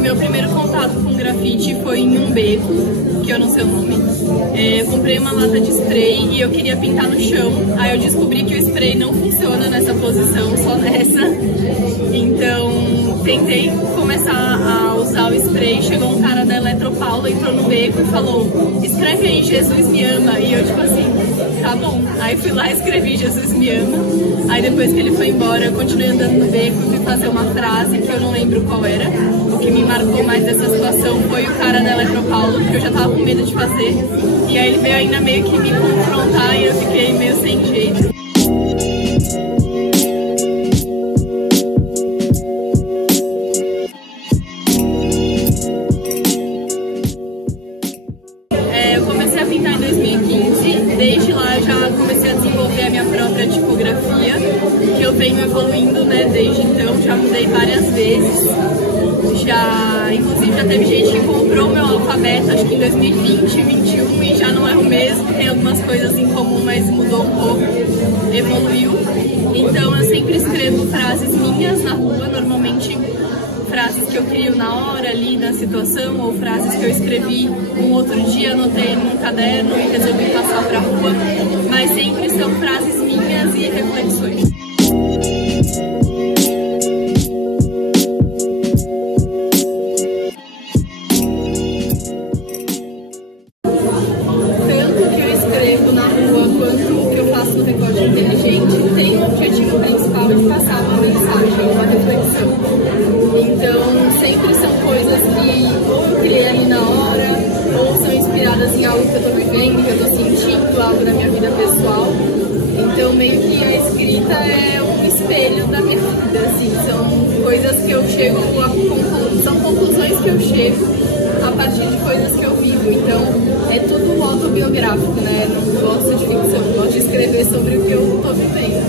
Meu primeiro contato com grafite foi em um beco, que eu não sei o nome. Eu comprei uma lata de spray e eu queria pintar no chão. Aí eu descobri que o spray não funciona nessa posição, só nessa. Então tentei começar a usar o spray. Chegou um cara da Eletropaulo, entrou no beco e falou: escreve aí, Jesus me ama. E eu tipo assim, tá bom. Aí fui lá e escrevi Jesus me ama. Aí depois que ele foi embora, eu continuei andando no beco e fui fazer uma frase que eu não lembro qual era. O que me marcou mais dessa situação foi o cara da Eletropaulo, que eu já tava com medo de fazer. E aí ele veio ainda meio que me confrontar e eu fiquei meio sem jeito. Eu comecei a pintar em 2015, desde lá eu já comecei a desenvolver a minha própria tipografia, que eu venho evoluindo, né, desde então, já mudei várias vezes. Inclusive já teve gente que comprou meu alfabeto, acho que em 2020, 2021, e já não é o mesmo, tem algumas coisas em comum, mas mudou um pouco, evoluiu. Então eu sempre escrevo frases minhas na rua, normalmente frases que eu crio na hora ali, na situação, ou frases que eu escrevi um outro dia, anotei num caderno e resolvi passar pra rua, mas sempre são frases minhas e reflexões. Tem o objetivo principal de passar uma mensagem, uma reflexão. Então, sempre são coisas que ou eu criei ali na hora, ou são inspiradas em algo que eu tô vivendo, que eu tô sentindo, algo da minha vida pessoal. Então, meio que a escrita é um espelho da minha vida, assim. São coisas que eu chego a conclusões, são conclusões que eu chego a partir de coisas que eu vivo. Então, é tudo autobiográfico, né? Não gosto de ficção, gosto de escrever sobre o que eu tô vivendo.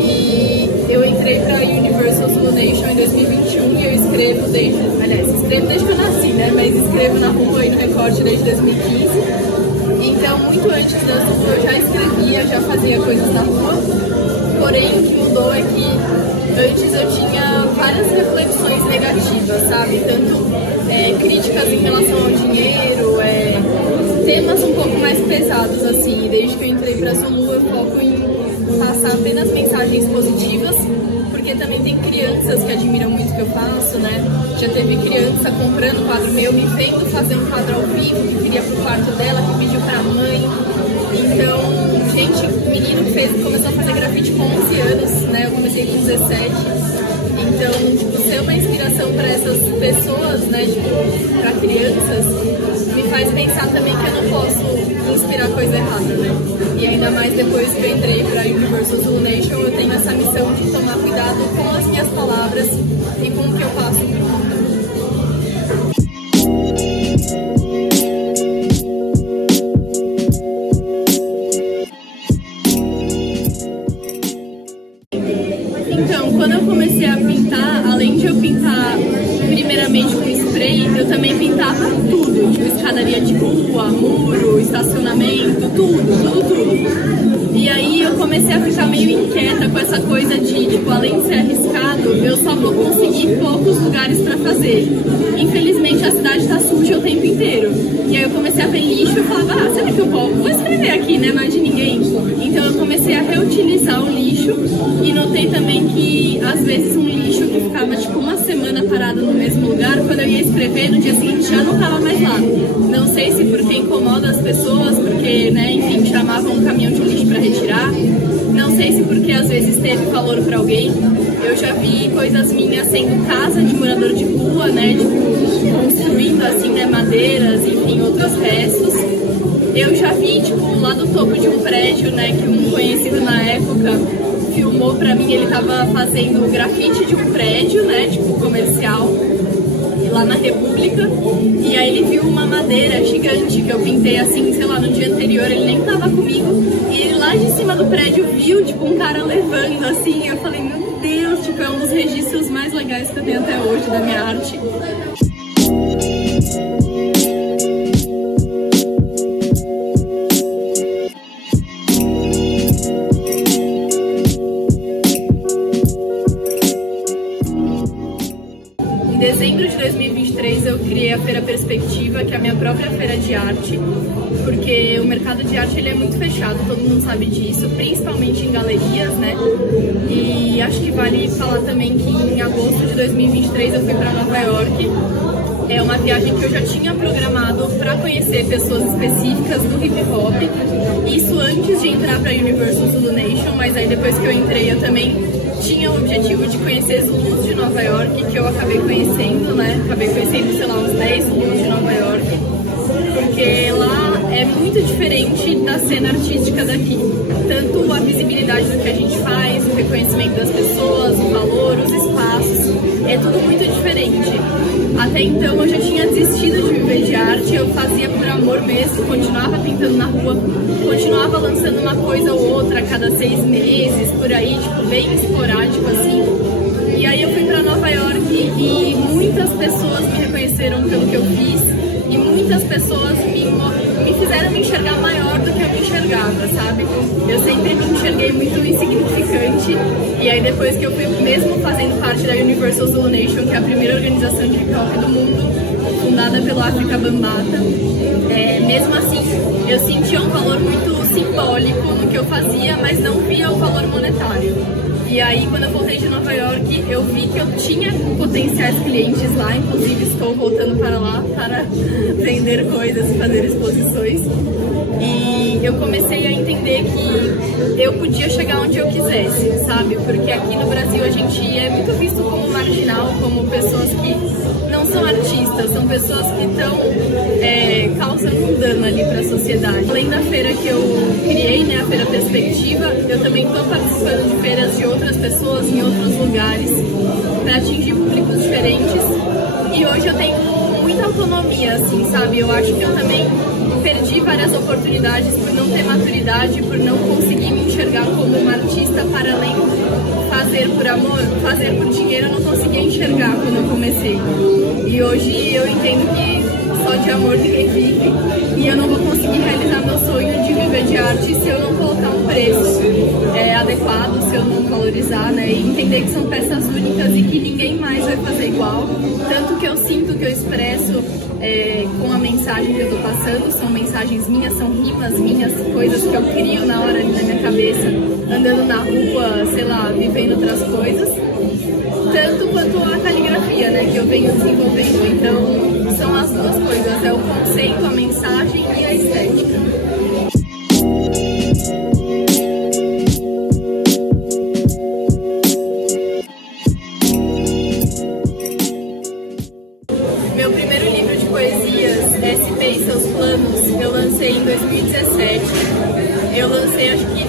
E eu entrei pra Universal Nation em 2021 e eu escrevo desde que eu nasci, né? Mas escrevo na rua e no Record desde 2015. Então, muito antes da rua eu já escrevia, já fazia coisas na rua. Porém, o que mudou é que antes eu tinha várias reflexões negativas, sabe? Tanto críticas em relação ao dinheiro, temas um pouco mais pesados, assim. Desde que eu entrei pra Zulu, eu foco em passar apenas mensagens positivas, porque também tem crianças que admiram muito o que eu faço, né? Já teve criança comprando quadro meu, me vendo fazer um quadro ao vivo, que queria pro quarto dela, que pediu pra mãe. Então, menino começou a fazer grafite com 11 anos, né? Eu comecei com 17. Então, tipo, ser uma inspiração para essas pessoas, né? Tipo, para crianças, me faz pensar também que eu não posso inspirar coisa errada, né? E ainda mais depois que eu entrei para Universal Zulu Nation, eu tenho essa missão de tomar cuidado com as minhas palavras e com o que eu passo pro mundo. Então, quando eu comecei a pintar, além de eu pintar primeiramente com spray, eu também pintava tudo, tipo escadaria de rua, muro, estacionamento, tudo. E aí eu comecei a ficar meio inquieta com essa coisa de, tipo, além de ser arriscado, eu só vou conseguir poucos lugares pra fazer. Infelizmente a cidade tá suja o tempo inteiro. E aí eu comecei a ver lixo e falava, será que eu vou escrever aqui, né, mais de ninguém? Então eu comecei a reutilizar o lixo e notei também que às vezes um lixo que ficava tipo uma semana parado no mesmo lugar, quando eu ia escrever no dia seguinte já não tava mais lá. Não sei se porque incomoda as pessoas, porque, né, enfim, chamavam um caminhão de lixo para retirar. Não sei se porque às vezes teve valor para alguém. Eu já vi coisas minhas sendo casa de morador de rua, né, tipo, construindo assim, né, madeiras, enfim, outros restos. Eu já vi, tipo, lá do topo de um prédio, né, que um conhecido na época filmou pra mim, ele tava fazendo grafite de um prédio, né, tipo, comercial, lá na República, e aí ele viu uma madeira gigante que eu pintei assim, sei lá, no dia anterior, ele nem tava comigo, e ele lá de cima do prédio viu, tipo, um cara levando assim, e eu falei, meu Deus, tipo, é um dos registros mais legais que eu tenho até hoje da minha arte. Em dezembro de 2023 eu criei a Feira Perspectiva, que é a minha própria feira de arte, porque o mercado de arte ele é muito fechado, todo mundo sabe disso, principalmente em galerias, né? E acho que vale falar também que em agosto de 2023 eu fui para Nova York. É uma viagem que eu já tinha programado para conhecer pessoas específicas do hip hop, isso antes de entrar para a Universal Zulu Nation, mas aí depois que eu entrei eu também tinha o objetivo de conhecer Zulus de Nova York, que eu acabei conhecendo, né? Acabei conhecendo, sei lá, uns 10 Zulus de Nova York, porque lá é muito diferente da cena artística daqui. Tanto a visibilidade do que a gente faz, o reconhecimento das pessoas, o valor, os espaços, é tudo muito diferente. Até então eu já tinha desistido de viver de arte, eu fazia por amor mesmo, continuava pintando na rua, continuava lançando uma coisa ou outra a cada 6 meses, por aí, tipo, bem esporádico assim. E aí eu fui pra Nova York e muitas pessoas me reconheceram pelo que eu fiz e muitas pessoas me fizeram me enxergar maior do que eu me enxergava, sabe? Eu sempre me enxerguei muito insignificante e aí depois que eu fui mesmo fazendo parte da Universal Zulu Nation, que é a primeira organização de hip hop do mundo, fundada pelo Afrika Bambaataa, mesmo assim eu sentia um valor muito simbólico no que eu fazia, mas não via o valor monetário. E aí, quando eu voltei de Nova York, eu vi que eu tinha potenciais clientes lá, inclusive estou voltando para lá para vender coisas e fazer exposições. E eu comecei a entender que eu podia chegar onde eu quisesse, sabe? Porque aqui no Brasil a gente é muito visto como marginal, como pessoas que não são artistas, são pessoas que estão causando um dano ali para a sociedade. Além da feira que eu criei, né, a Feira Perspectiva, eu também estou participando de feiras de outras pessoas em outros lugares para atingir públicos diferentes. E hoje eu tenho muita autonomia, assim, sabe? Eu acho que eu também perdi várias oportunidades por não ter maturidade, por não conseguir me enxergar como uma artista para além fazer por amor, fazer por dinheiro, eu não conseguia enxergar quando eu comecei. E hoje eu entendo que só de amor ninguém vive e eu não vou conseguir realizar meu sonho de viver de arte se eu não colocar um preço adequado, se eu não valorizar, né? E entender que são peças únicas e que ninguém mais vai fazer igual. Tanto que eu sinto, que eu expresso com a mensagem que eu tô passando, são mensagens minhas, são rimas minhas, coisas que eu crio na hora ali na minha cabeça, andando na rua, sei lá, vivendo outras coisas. Tanto quanto a caligrafia, né, que eu venho desenvolvendo. Então, são as duas coisas, é o conceito, a mensagem e a estética. Meu primeiro livro de poesias, SP e Seus Planos, eu lancei em 2017. Eu lancei acho que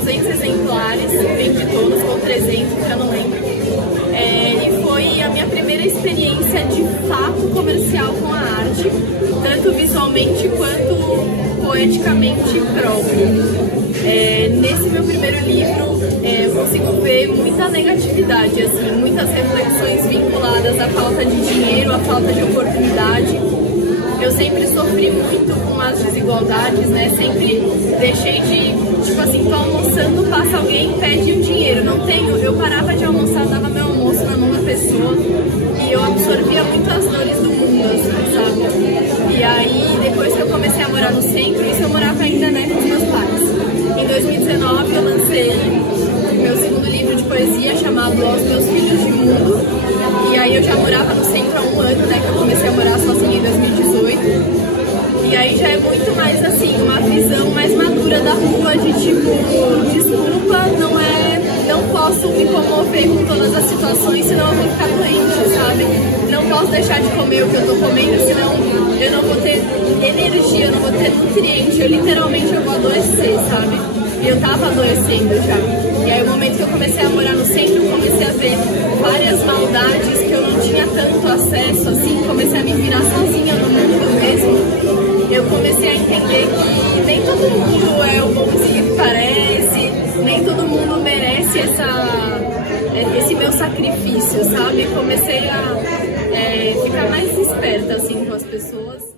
200 exemplares, entre todos, ou 300, já não lembro. E foi a minha primeira experiência de fato comercial com a arte, tanto visualmente quanto poeticamente próprio. Nesse meu primeiro livro eu consigo ver muita negatividade, assim, muitas reflexões vinculadas à falta de dinheiro, à falta de oportunidade. Eu sempre sofri muito com as desigualdades, né? Sempre deixei de, tipo assim, tô almoçando, passa alguém e pede um dinheiro. Não tenho, eu parava de almoçar, dava meu almoço na mão da pessoa e eu absorvia muito as dores do mundo, assim, sabe? E aí, depois que eu comecei a morar no centro, isso eu morava ainda, né, com os meus pais. Em 2019 eu lancei meu segundo livro de poesia chamado Aos Meus Filhos de Mundo. E aí eu já morava no centro há 1 ano, né, que eu comecei a morar sozinha em 2018. E aí já é muito mais assim, uma visão mais madura da rua de tipo, desculpa, não posso me comover com todas as situações, senão eu vou ficar doente, sabe? Não posso deixar de comer o que eu tô comendo, senão eu não vou ter energia, não vou ter nutriente. Eu vou adoecer, sabe? E eu tava adoecendo já. E aí, o momento que eu comecei a morar no centro, eu comecei a ver várias maldades que eu não tinha tanto acesso, assim, comecei a me virar sozinha no mundo mesmo. Eu comecei a entender que nem todo mundo é o bonzinho que parece, nem todo mundo merece esse meu sacrifício, sabe? Comecei a ficar mais esperta, assim, com as pessoas.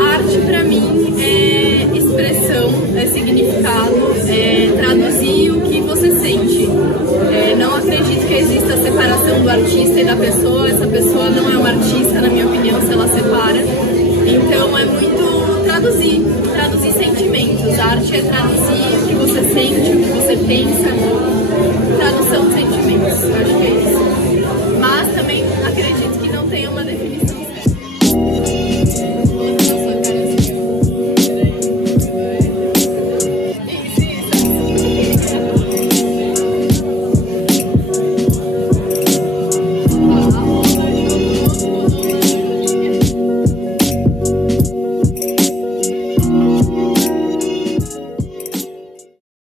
Arte pra mim é expressão, é significado, é traduzir o que você sente. Não acredito que exista a separação do artista e da pessoa. Essa pessoa não é uma artista, na minha opinião, se ela separa. Então é muito traduzir sentimentos. A arte é traduzir o que você sente, o que você pensa, tradução de sentimentos. Acho que é isso.